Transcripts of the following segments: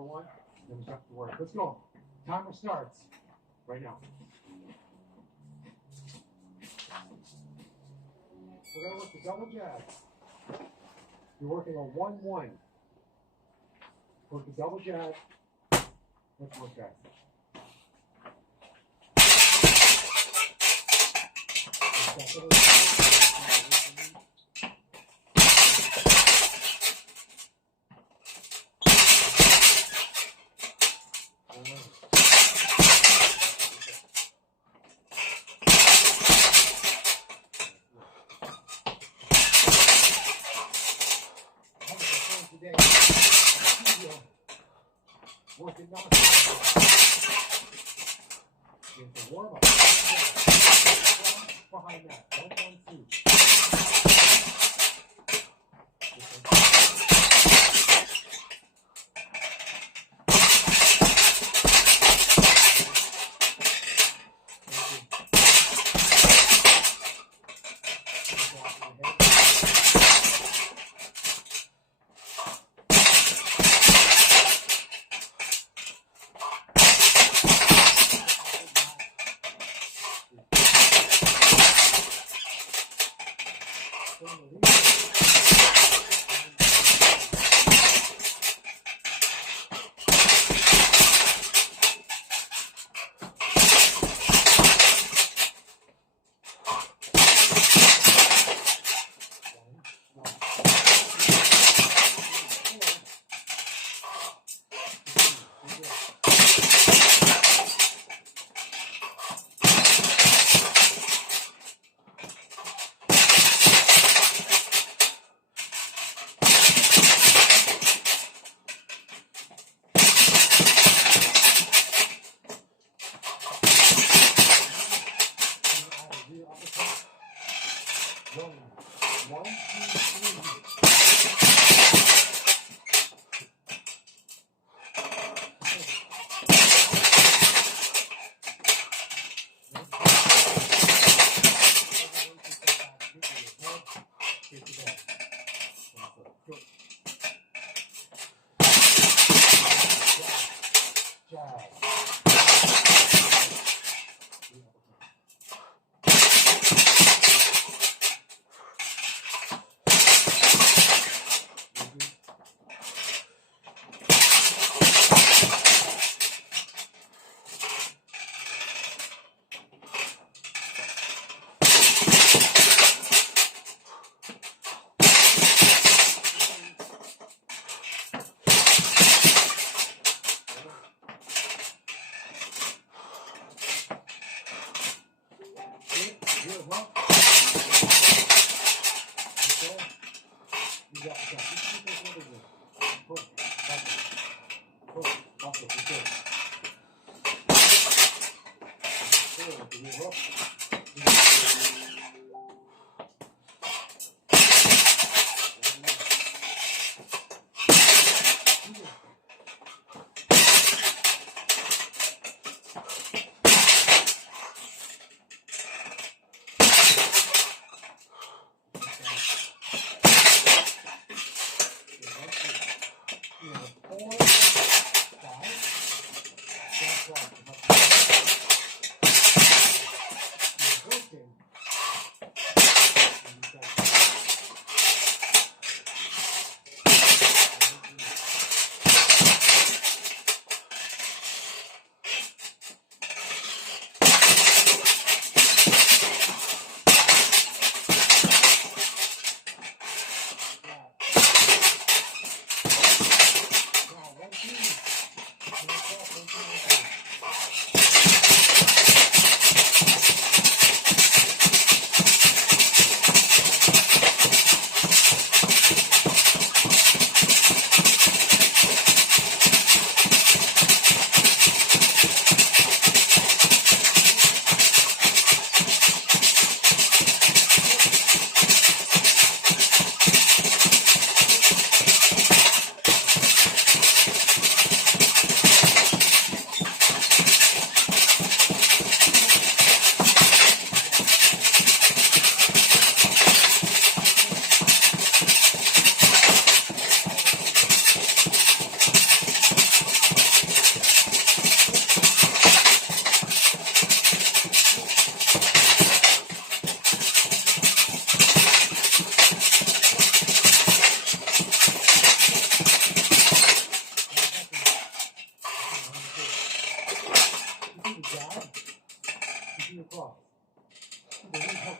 for one, then we have to work. Let's go. Timer starts right now. We're going to work the double jab. You're working a 1-1. Work the double jab. Let's work that. Working not it's a warm up. Behind that. 1, 1, 2.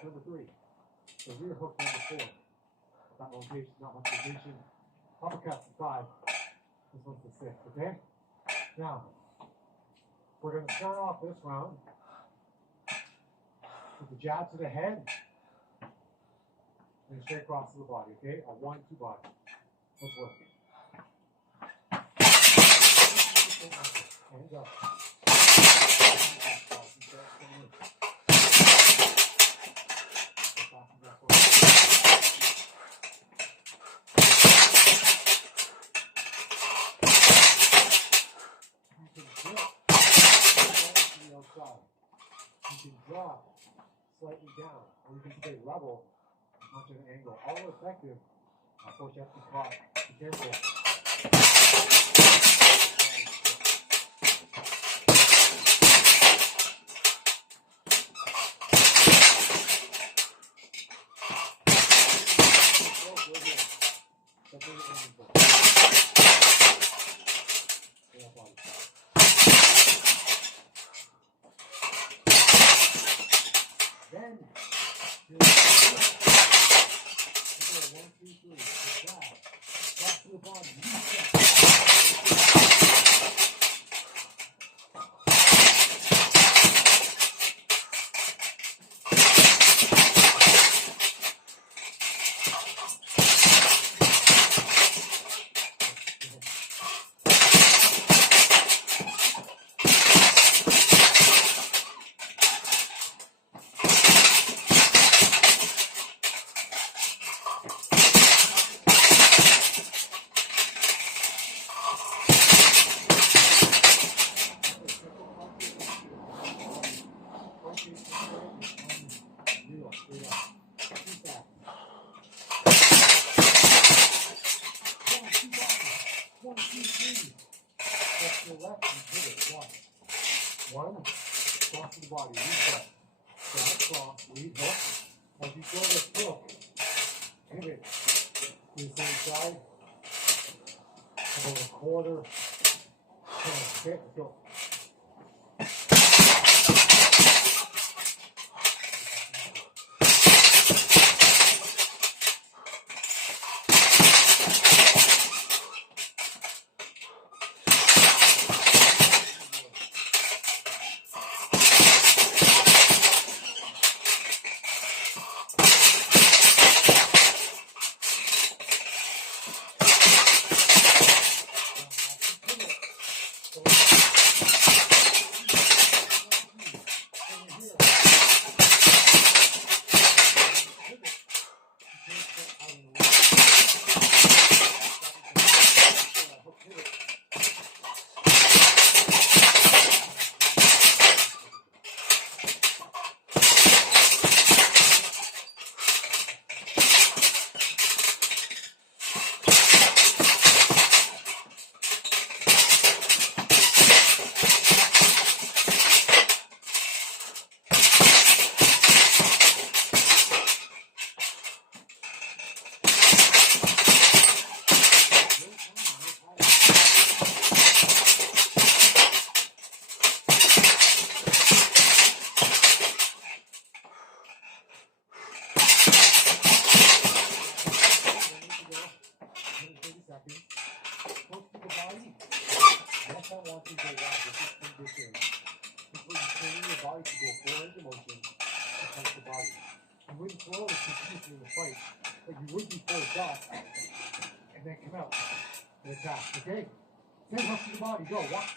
hook number 3. The rear hook number 4. That location, not much rotation. Uppercuts to 5. This one's the 6, okay? Now, we're going to start off this round with the jab to the head and straight across to the body, okay? A 1-2 body. Let's work. Hands up. You can drop slightly down, or you can stay level onto an angle. All effective. Of course, you have to be caught. Be careful. Then, here we go. 1, 2, 3. Good job. Back to the body. One, cross the body, reset. So let's cross, lead hook. As you throw this hook, pivot to the same side. About a quarter. Okay, let's go. Slow is confusing in the fight, but you would be forced off and then come out and attack, okay? Same hook to the body, go, walk.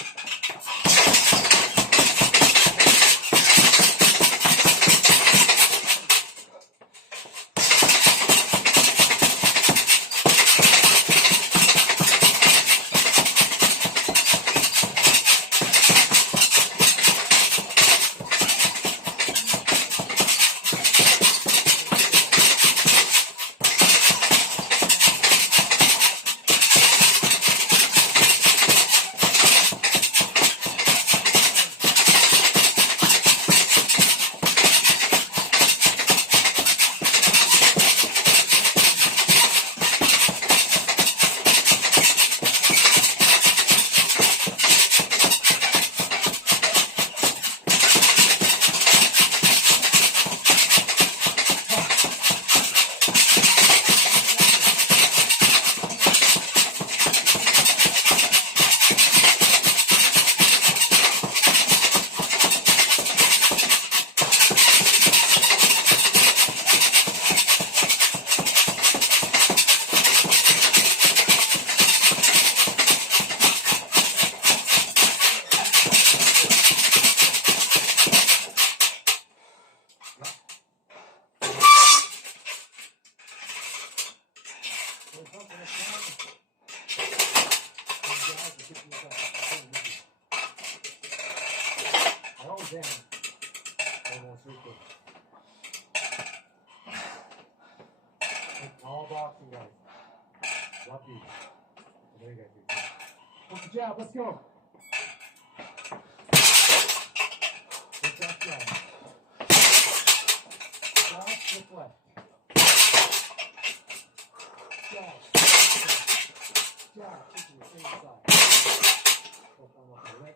Then, almost circle. It's all boxing, guys. Lucky. There you go. What's the jab? Let's go. Get that jab. Jab, flip left. Jab, jab, taking the same side. Flip on up the leg.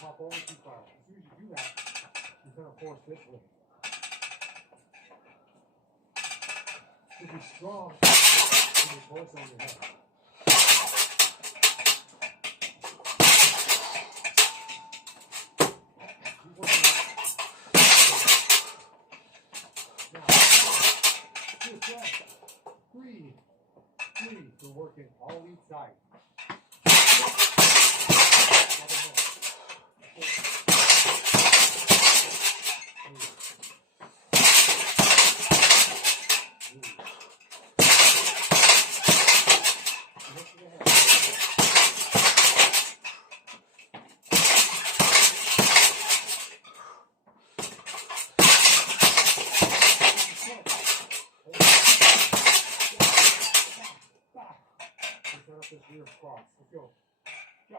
Pop only too far. As soon as you do that, you're going to force this way. To be strong, you need force on your head. Keep working that. Now, two breaths. Breathe. Breathe. We're working all each side. This rear cross. Let's go. Go.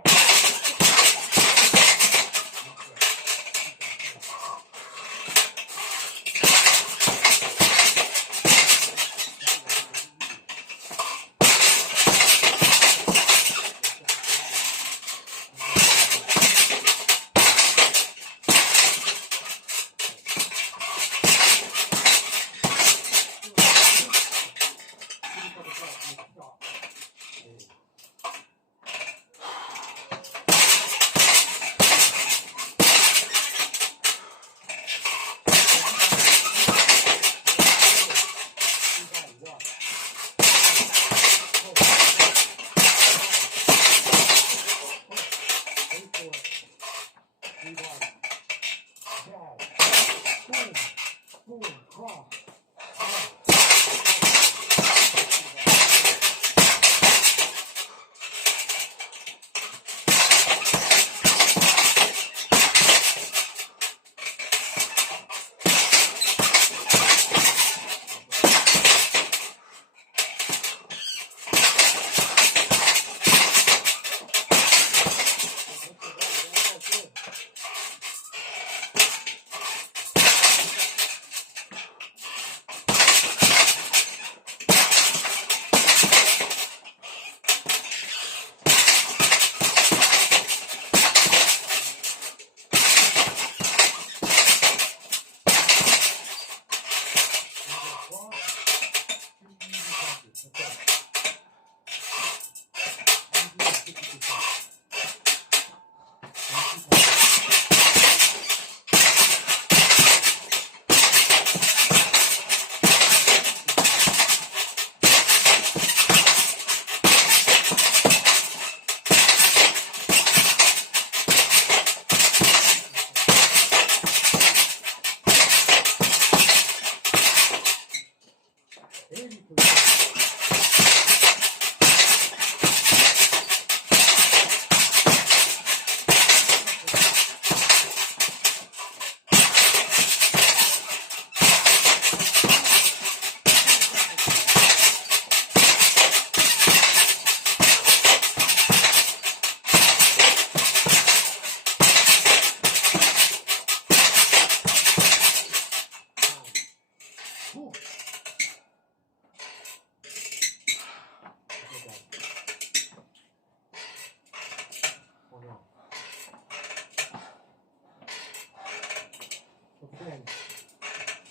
Again,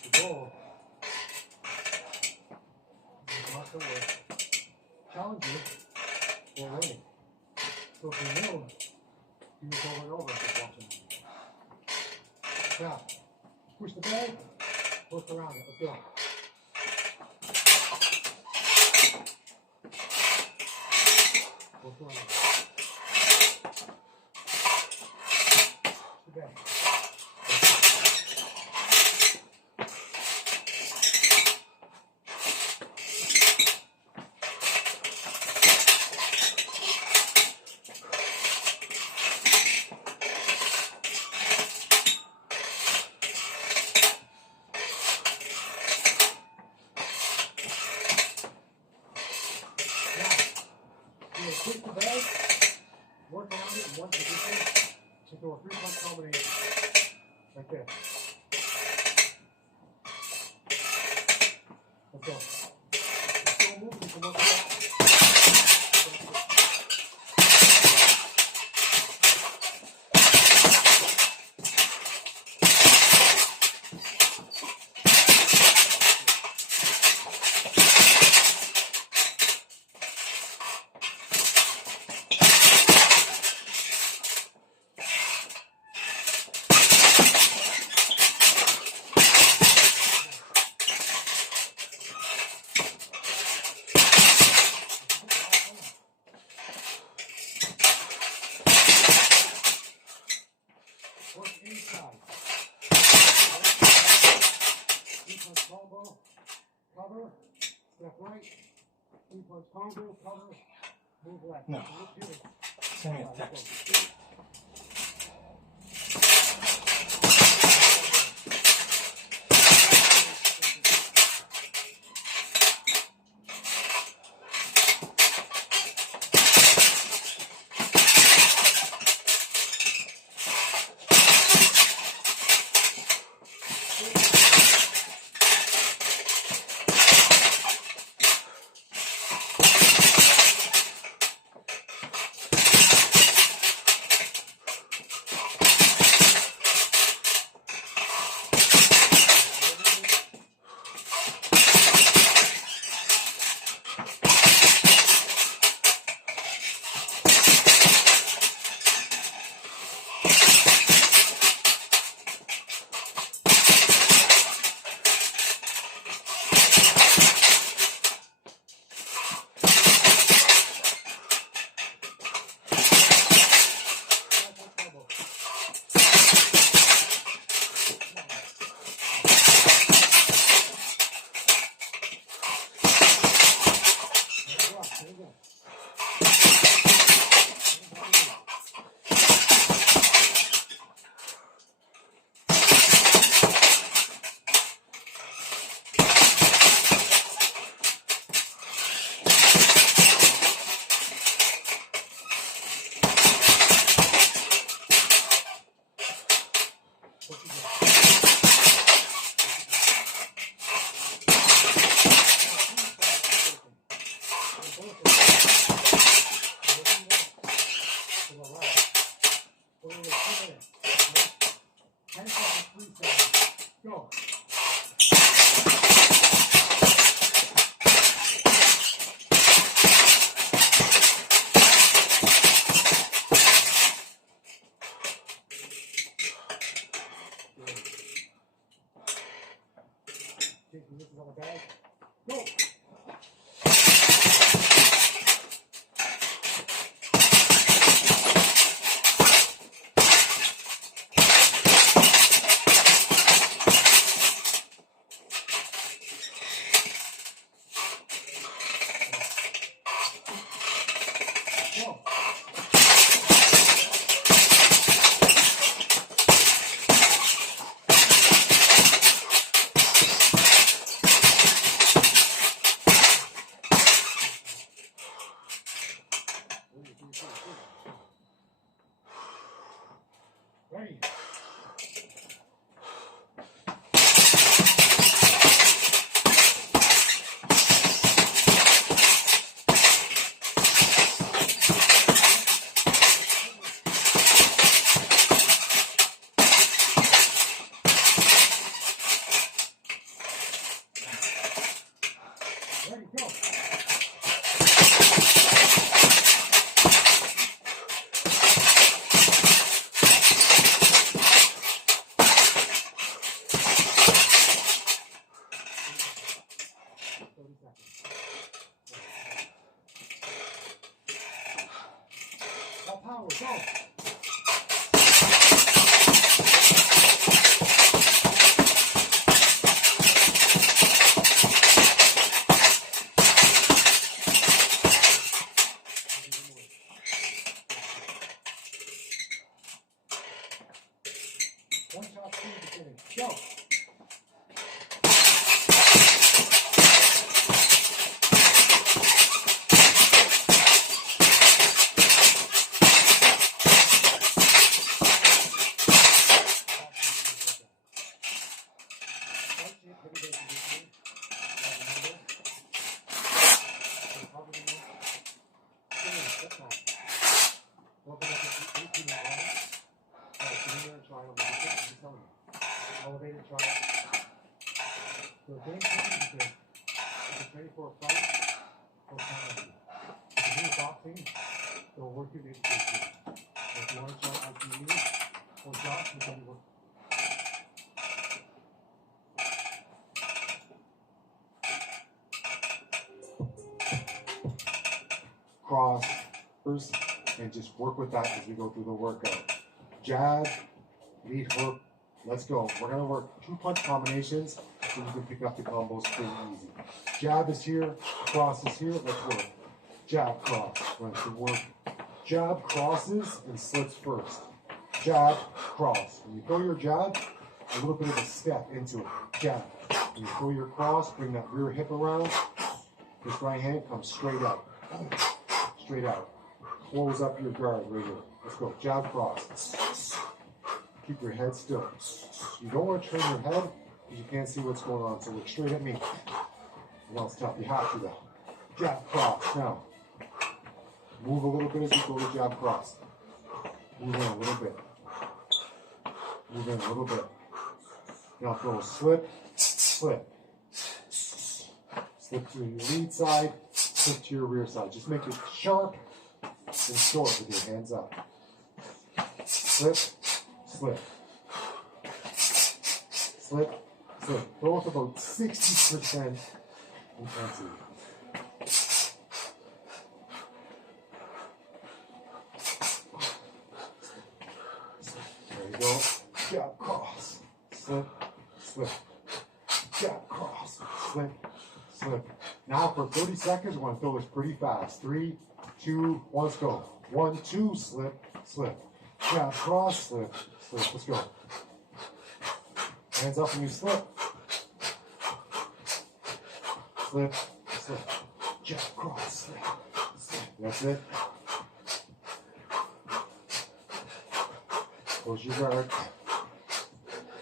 the goal is not to work. Challenge you for winning. So if you know, do this over and over after watching. Now, push the bag, push around it. Let's go. Push around it. Push the bag. Step right. Three-punch combo, cover, move left. No. Hit it. Send me a text. Go. Jason, this is on the bag. Go. Go. Ready. Ready, go. All power, go. One shot, speed to finish. Go. Elevated trial. So game change because it's ready for a fight or comedy. If you do boxing, they'll work you to education. If you want to try ICU or Josh, you can work. Cross first and just work with that as we go through the workout. Jab, lead hook, let's go. We're gonna work 2 punch combinations so you can pick up the combos pretty easy. Jab is here, cross is here, let's work. Jab, cross, let's work. Jab, crosses, and slits first. Jab, cross. When you throw your jab, a little bit of a step into it. Jab. When you throw your cross, bring that rear hip around. This right hand comes straight out. Straight out. Close up your guard right here. Let's go. Jab, cross. Keep your head still. You don't want to turn your head because you can't see what's going on. So look straight at me. I know it's tough. You have to though. Jab, cross. Now, move a little bit as you go to jab, cross. Move in a little bit. Move in a little bit. Now throw a slip, slip. Slip to your lead side, slip to your rear side. Just make it sharp and short with your hands up. Slip, slip. Slip, slip. Throw with about 60% intensity. There you go. Jab, cross. Slip, slip. Jab, cross. Slip, slip. Now for 30 seconds, we're going to throw this pretty fast. 3, 2, 1, let's go. 1, 2, slip, slip. Jab, cross, slip, slip. Let's go. Hands up when you slip. Slip, slip. Jab, cross, slip, slip. That's it. Close your guard.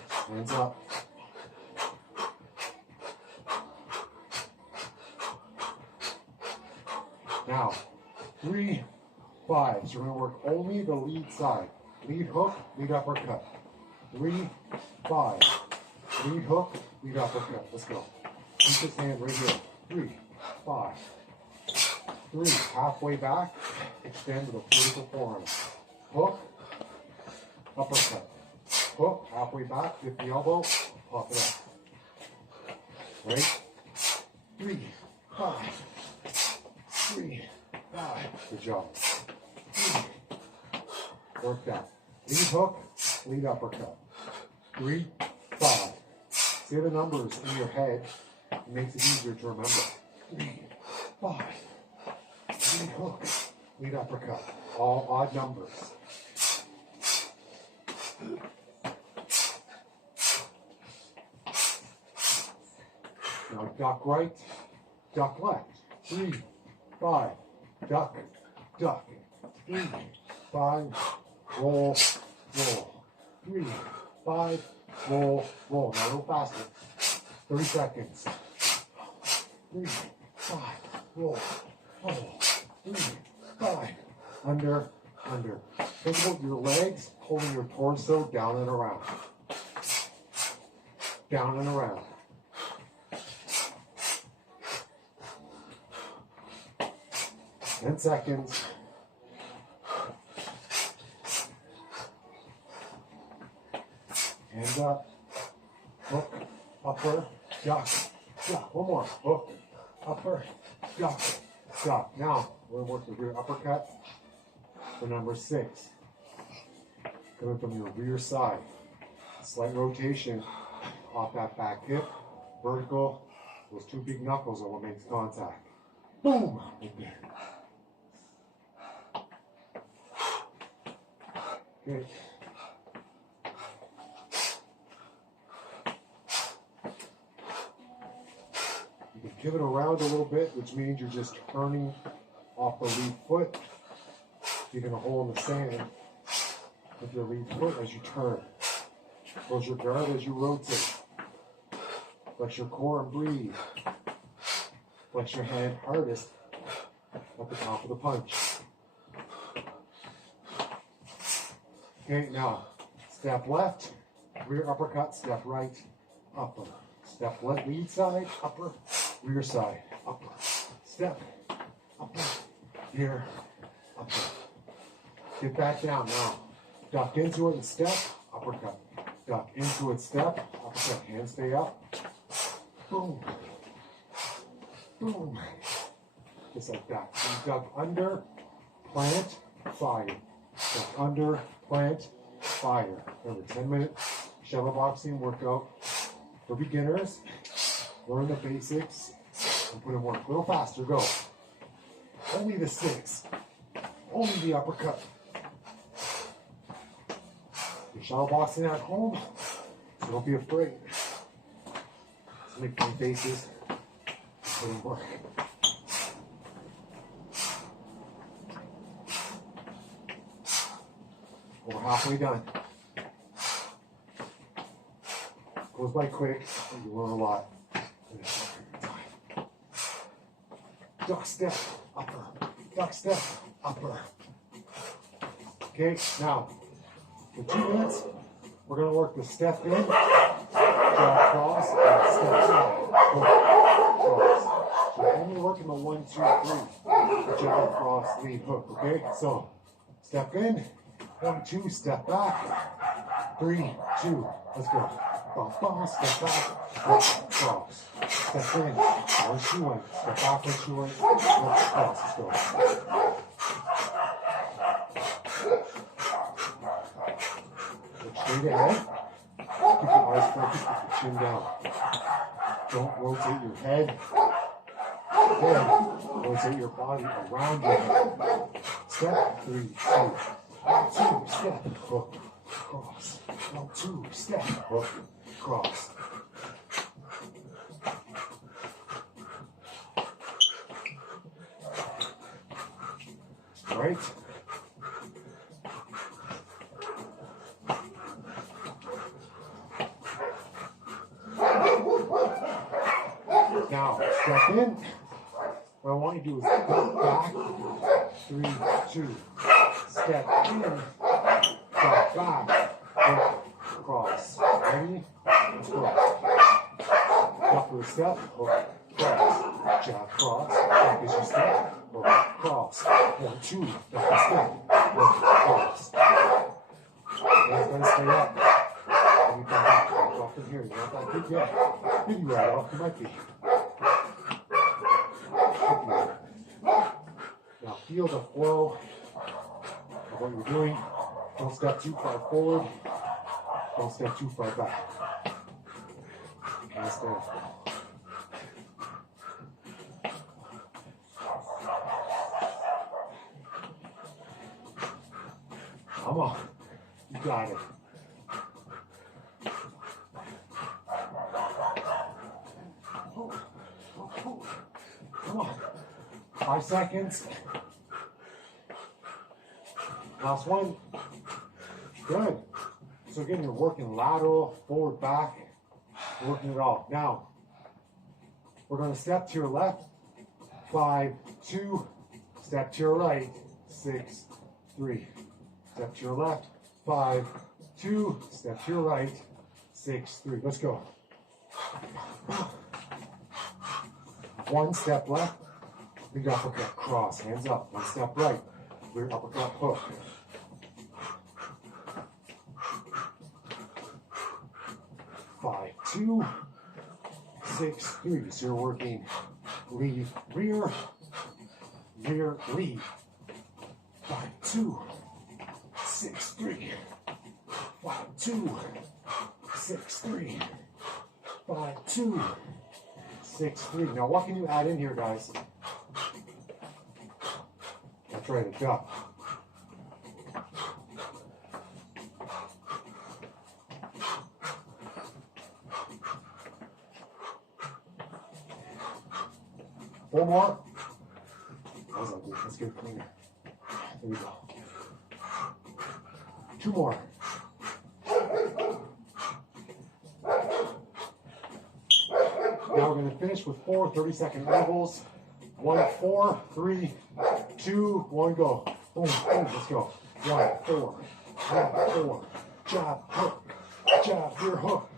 Hands up. Now, 3, 5. So we're going to work only the lead side. Lead hook, lead uppercut. 3, 5. Lead hook, lead uppercut. Let's go. Keep this hand right here. 3, 5. 3. Halfway back. Extend with a vertical forearm. Hook, uppercut. Hook, halfway back. Lift the elbow. Pop it up. Right? 3, 5. 3, 5. Good job. 3. Work that. Lead hook, lead uppercut. 3, 5. Say the numbers in your head. It makes it easier to remember. 3, 5. Lead hook, lead uppercut. All odd numbers. Now duck right, duck left. 3, 5. Duck, duck. 3, 5. Roll, roll. 3, 5. Roll, roll. Now a little faster. 30 seconds. 3, 5. Roll, roll. 3, 5. Under, under. Think about your legs pulling your torso down and around. Down and around. 10 seconds. Hands up. Hook, upper, duck, duck. One more. Hook, upper, duck, duck. Now, we're going to work the rear uppercut for number 6. Coming from your rear side. Slight rotation off that back hip. Vertical. Those 2 big knuckles are what makes contact. Boom! Right there. Okay. You can pivot around a little bit, which means you're just turning off the lead foot, digging a hole in the sand with your lead foot as you turn. Close your guard as you rotate. Flex your core and breathe. Flex your hand hardest at the top of the punch. Okay, now, step left, rear uppercut, step right, upper. Step left, lead side, upper, rear side, upper. Step, upper, here, upper. Get back down now. Duck into it and step, uppercut. Duck into it, step, uppercut. Hands stay up. Boom. Boom. Just like that. And duck under, plant, fire. Duck under, plant, fire. Remember, 10-minute shadow boxing workout for beginners. Learn the basics and put in work. A little faster, go. Only the 6. Only the uppercut. You're shadow boxing at home, so don't be afraid. Just make funny faces. Put in work. We're halfway done. Goes by quick, and you learn a lot. Duck step, upper. Duck step, upper. Okay, now, for 2 minutes, we're going to work the step in, jab cross, and step in, hook, cross. So we're only working the 1, 2, 3, jab cross, lead hook, okay? So, step in, 1, 2, step back, 3, 2, let's go. Step back, hook, cross. Step in, 1, 2, 1, step back, 1, 2, 1, hook, cross, let's go. Look straight ahead, keep your eyes focused, keep your chin down. Don't rotate your head, then rotate your body around your head. Step, 3, 2, 1, 2, step, hook, cross. 1, 2, step, hook, cross. All right. Now, step in. What I want you to do is step back. 3, 2. Step in. Step back. Hook, cross. Ready? Let's go. Upper step. Hook, cross. Jab, cross. Back as you step. Hook, cross. 1, 2. Upper step. Hook, cross. Guys, gotta stay up. When you come back, don't drop from here. You're not that big yet. Maybe right off. You might be. Now feel the flow of what you're doing. Don't step too far forward. Don't step too far back. Nice there. Come on. You got it. Come on. 5 seconds. Last one. Good. So again, you're working lateral, forward, back, working it all. Now, we're going to step to your left. 5, 2. Step to your right. 6, 3. Step to your left. 5, 2. Step to your right. 6, 3. Let's go. 1 step left. Big uppercut, cross, hands up. 1 step right. Rear uppercut, hook. 5, 2, 6, 3. So you're working lead, rear, rear, lead. 5, 2, 6, 3. 5, 2, 6, 3. 5, 2, 6, 3. Now what can you add in here, guys? That's right, a duck. Four more. That was ugly. Let's get it cleaner. There we go. 2 more. Now we're going to finish with 4 30-second intervals. 1, 4, 3, 2, 1, go. Boom, boom, let's go. 1, 4, 1, 4. Jab, hook. Jab, rear hook.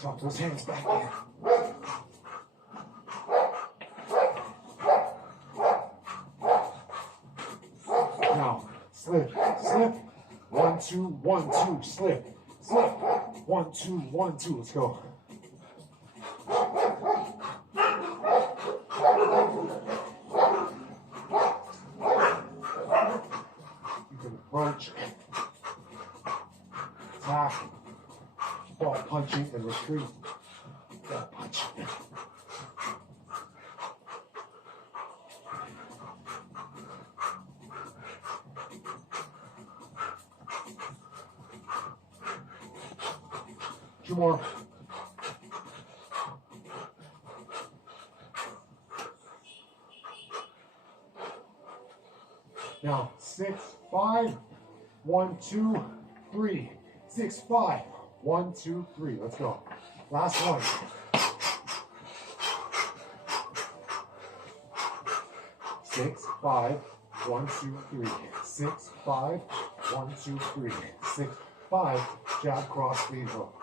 Drop those hands back in. Now, slip, slip. 1, 2, 1, 2, slip, slip. 1, 2, 1, 2. Let's go. You can approach, attack, ball punching, and retreat. Ball punch. Two more. Now, 6, 5, 1, 2, 3. 6, 5, 1, 2, 3. Let's go. Last one. 6, 5, 1, 2, 3. 6, 5, 1, 2, 3. 6, 5. Jab, cross, lead hook.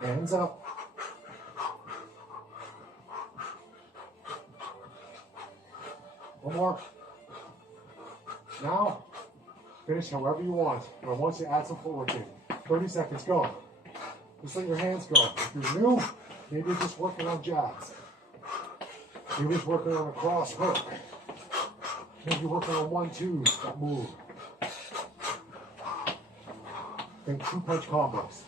Hands up. One more. Now, finish however you want. But I want you to add some footwork in. 30 seconds, go. Just let your hands go. If you're new, maybe you're just working on jabs. Maybe you're just working on a cross hook. Maybe you're working on 1-2s that move. Think 2-punch combos.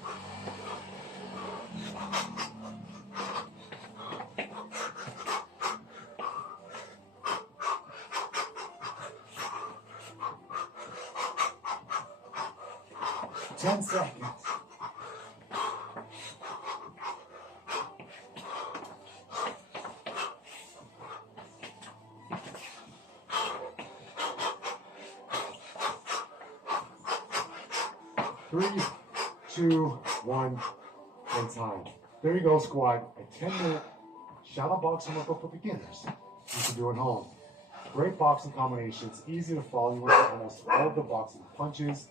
Ten seconds. Three, 2, 1, and time. There you go, squad. A 10-minute shadow boxing workout for beginners. You can do at home. Great boxing combinations, easy to follow. You went through almost all of the boxing punches.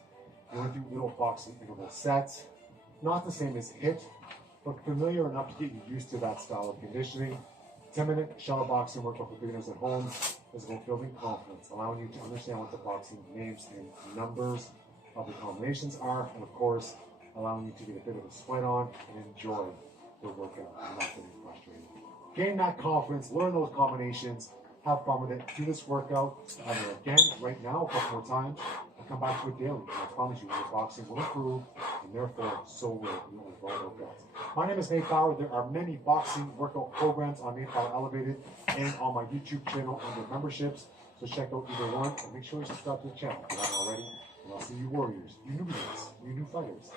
You went through little boxing interval sets. Not the same as HIIT, but familiar enough to get you used to that style of conditioning. 10-minute shadow boxing workout for beginners at home is about building confidence, allowing you to understand what the boxing names and numbers of the combinations are, and of course, allowing you to get a bit of a sweat on and enjoy the workout and not getting frustrated. Gain that confidence, learn those combinations, have fun with it. Do this workout either again right now, a couple more times, or come back to it daily. And I promise you, your boxing will improve, and therefore, so will your overall workouts. My name is Nate Bauer. There are many boxing workout programs on Nate Bauer Elevated and on my YouTube channel under memberships. So check out either one, and make sure you subscribe to the channel if you haven't already. And I'll see you warriors, you newbies, you new fighters.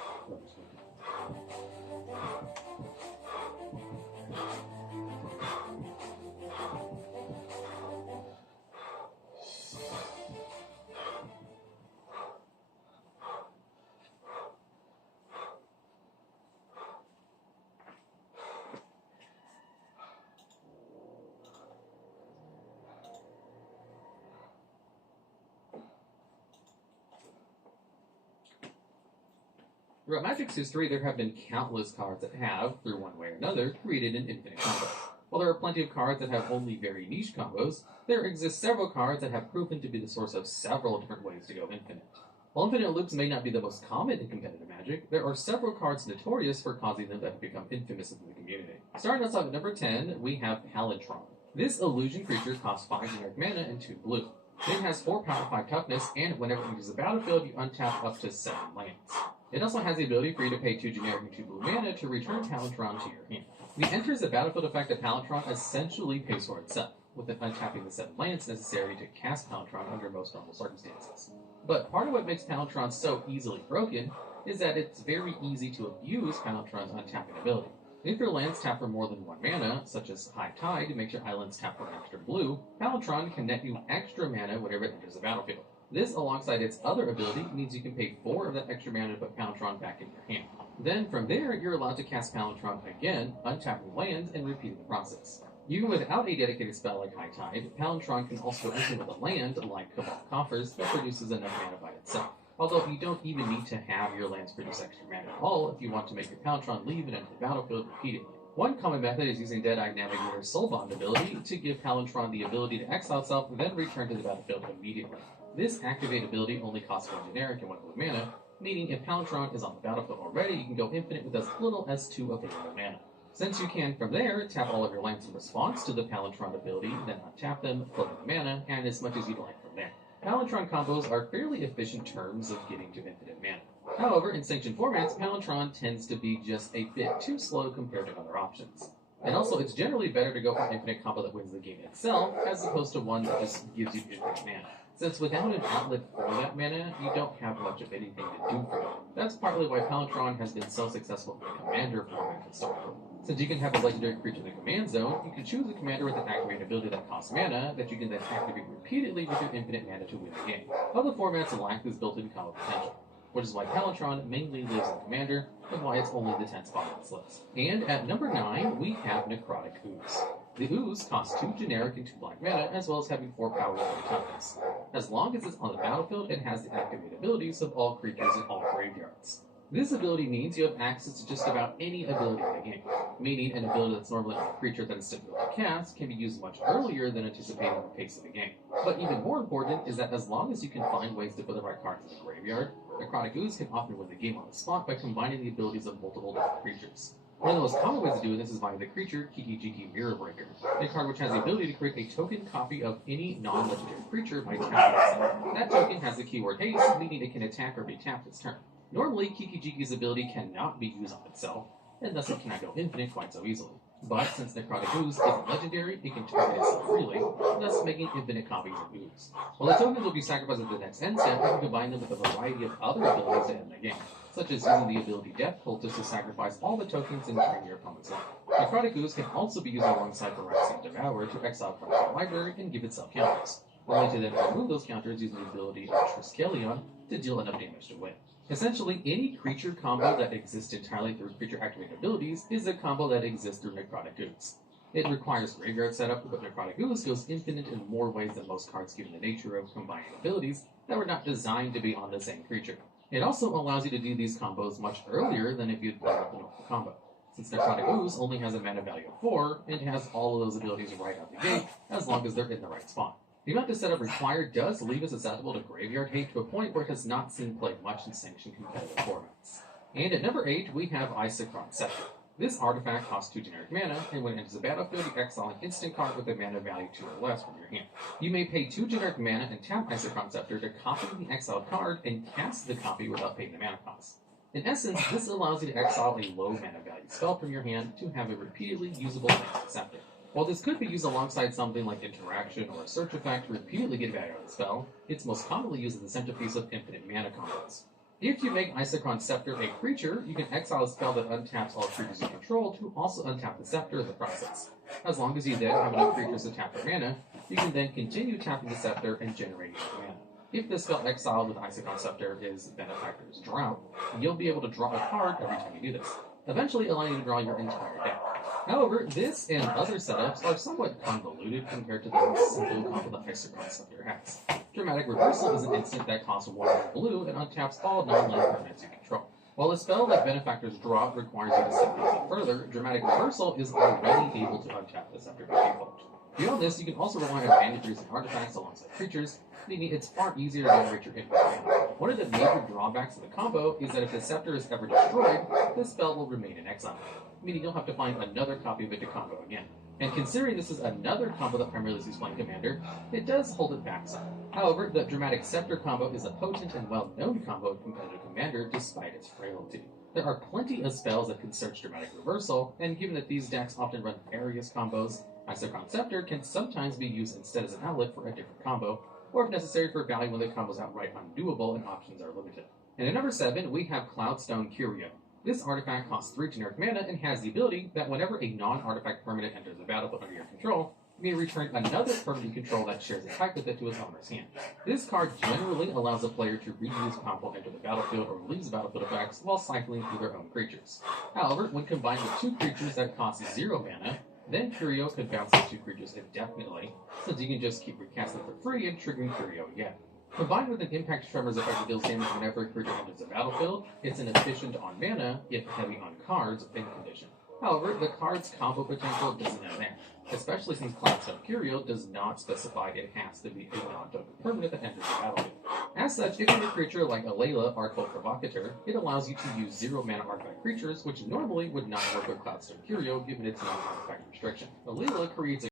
Throughout Magic's history, there have been countless cards that have, through one way or another, created an infinite combo. While there are plenty of cards that have only very niche combos, there exist several cards that have proven to be the source of several different ways to go infinite. While infinite loops may not be the most common in competitive Magic, there are several cards notorious for causing them to have become infamous in the community. Starting us off at number 10, we have Palantron. This illusion creature costs 5 generic mana and 2 blue. It has 4 power, 5 toughness, and whenever it enters the battlefield, you untap up to 7 lands. It also has the ability for you to pay 2 generic and 2 blue mana to return Palantron to your hand. The enters the battlefield effect of Palantron essentially pays for itself, with it untapping the 7 lands necessary to cast Palantron under most normal circumstances. But part of what makes Palantron so easily broken is that it's very easy to abuse Palantron's untapping ability. If your lands tap for more than 1 mana, such as High Tide makes your islands tap for an extra blue, Palantron can net you extra mana whenever it enters the battlefield. This, alongside its other ability, means you can pay 4 of that extra mana to put Palantron back in your hand. Then, from there, you're allowed to cast Palantron again, untapping lands, and repeating the process. Even without a dedicated spell like High Tide, Palantron can also go instant with a land like Cabal Coffers that produces enough mana by itself. Although you don't even need to have your lands produce extra mana at all if you want to make your Palantron leave and enter the battlefield repeatedly. One common method is using Deadeye Navigator's Soulbond ability to give Palantron the ability to exile itself and then return to the battlefield immediately. This activate ability only costs 1 generic and 1 blue mana, meaning if Palantron is on the battlefield already, you can go infinite with as little as 2 available mana. Since you can, from there, tap all of your lands in response to the Palantron ability, then untap them, float the mana, and as much as you'd like from there. Palantron combos are fairly efficient terms of getting to infinite mana. However, in sanctioned formats, Palantron tends to be just a bit too slow compared to other options. And also, it's generally better to go for an infinite combo that wins the game itself, as opposed to one that just gives you infinite mana. Since without an outlet for that mana, you don't have much of anything to do for it. That's partly why Palantron has been so successful in the Commander format historically. Since you can have a legendary creature in the command zone, you can choose a commander with an activated ability that costs mana that you can then activate repeatedly with your infinite mana to win the game. Other formats lack this built-in combo potential, which is why Palantron mainly lives in Commander, and why it's only the 10th spot on this list. And at number 9, we have Necrotic Ooze. The Ooze costs 2 generic and 2 black mana, as well as having 4 power level tokens. As long as it's on the battlefield, it has the activated abilities of all creatures in all graveyards. This ability means you have access to just about any ability in the game, meaning an ability that's normally on a creature that is difficult to cast can be used much earlier than anticipating the pace of the game. But even more important is that as long as you can find ways to put the right cards in the graveyard, Necrotic Ooze can often win the game on the spot by combining the abilities of multiple different creatures. One of the most common ways to do this is via the creature Kiki-Jiki Mirror Breaker, a card which has the ability to create a token copy of any non-legendary creature by tapping it. That token has the keyword haste, meaning it can attack or be tapped its turn. Normally, Kiki-Jiki's ability cannot be used on itself, and thus it cannot go infinite quite so easily. But since Necrotic Ooze isn't legendary, it can target itself freely, thus making infinite copies of Ooze. While the tokens will be sacrificed at the next end step, you can combine them with a variety of other abilities to end the game, such as using the ability Death Cultist to sacrifice all the tokens and drain your opponent's life. Necrotic Ooze can also be used alongside Phyrexian Devourer to exile from the library and give itself counters, only to then remove those counters using the ability of Triskelion to deal enough damage to win. Essentially, any creature combo that exists entirely through creature-activated abilities is a combo that exists through Necrotic Ooze. It requires graveyard setup, but Necrotic Ooze goes infinite in more ways than most cards given the nature of combining abilities that were not designed to be on the same creature. It also allows you to do these combos much earlier than if you'd played with the normal combo, since Necrotic Ooze only has a mana value of 4, and has all of those abilities right out the gate, as long as they're in the right spot. The amount of setup required does leave it susceptible to graveyard hate to a point where it has not seen played much in sanctioned competitive formats. And at number 8, we have Isochron Scepter. This artifact costs 2 generic mana, and when it enters the battlefield, you exile an instant card with a mana value 2 or less from your hand. You may pay 2 generic mana and tap Isochron Scepter to copy the exiled card and cast the copy without paying the mana cost. In essence, this allows you to exile a low mana value spell from your hand to have a repeatedly usable Scepter. While this could be used alongside something like Interaction or a Search effect to repeatedly get value out of the spell, it's most commonly used as the centerpiece of infinite mana combos. If you make Isochron Scepter a creature, you can exile a spell that untaps all creatures you control to also untap the Scepter in the process. As long as you then have enough creatures to tap their mana, you can then continue tapping the Scepter and generating more mana. If the spell exiled with Isochron Scepter is Benefactor's Drought, you'll be able to draw a card every time you do this, eventually allowing you to draw your entire deck. However, this and other setups are somewhat convoluted compared to the simple combo that Isochron Scepter has. Dramatic Reversal is an instant that costs 1 blue and untaps all non-land permanents you control. While a spell like Benefactor's Drop requires you to step a bit further, Dramatic Reversal is already able to untap the Scepter by default. Beyond this, you can also rely on bandages and artifacts alongside creatures, meaning it's far easier to generate your infinite mana. One of the major drawbacks of the combo is that if the Scepter is ever destroyed, the spell will remain in exile, meaning you'll have to find another copy of it to combo again. And considering this is another combo that primarily is playing Commander, it does hold it back some. However, the Dramatic Scepter combo is a potent and well-known combo in competitive Commander despite its frailty. There are plenty of spells that can search Dramatic Reversal, and given that these decks often run various combos, Isochron Scepter can sometimes be used instead as an outlet for a different combo, or if necessary for value when the combo is outright undoable and options are limited. And at number 7, we have Cloudstone Curio. This artifact costs 3 generic mana and has the ability that whenever a non-artifact permanent enters the battlefield under your control, you may return another permanent you control that shares a type with it to its owner's hand. This card generally allows the player to reuse powerful enter the battlefield or leaves battlefield effects while cycling through their own creatures. However, when combined with 2 creatures that cost 0 mana, Then Curio could bounce the two creatures indefinitely, since you can just keep recasting for free and triggering Curio again. Combined with an Impact Tremors effect that deals damage whenever a creature enters the battlefield, it's an efficient on mana, yet heavy on cards win condition. However, the card's combo potential doesn't end there, especially since Cloudstone Curio does not specify it has to be a non-token permanent that enters the battlefield. As such, if you're a creature like Alayla, Artful Provocateur, it allows you to use 0 mana artifact creatures, which normally would not work with Cloudstone Curio given its non-artifact restriction. Alayla creates a